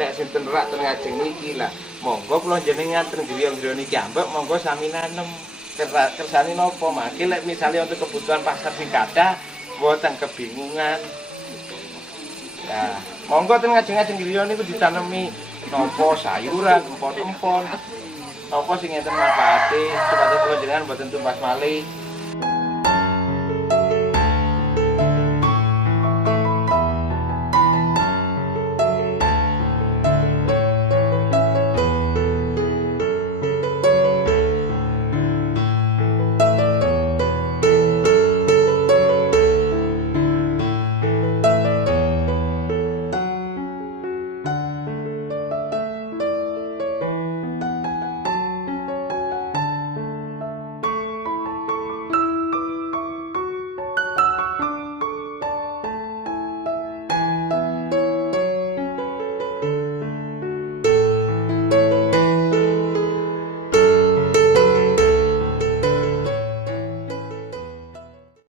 nek sinten rak ten ngajeng niki lah. Monggo kula jenengan ten griya-griya niki ambek monggo sami nanem. Kersane napa mangke lek misale untuk kebutuhan pasar sing kathah mboten kebingungan. Nah, monggo ten ngajeng-ngajeng griya niku ditanemi napa sayuran, empon-empon. Napa sing enten manfaate supaya kula jenengan mboten tumbas malih.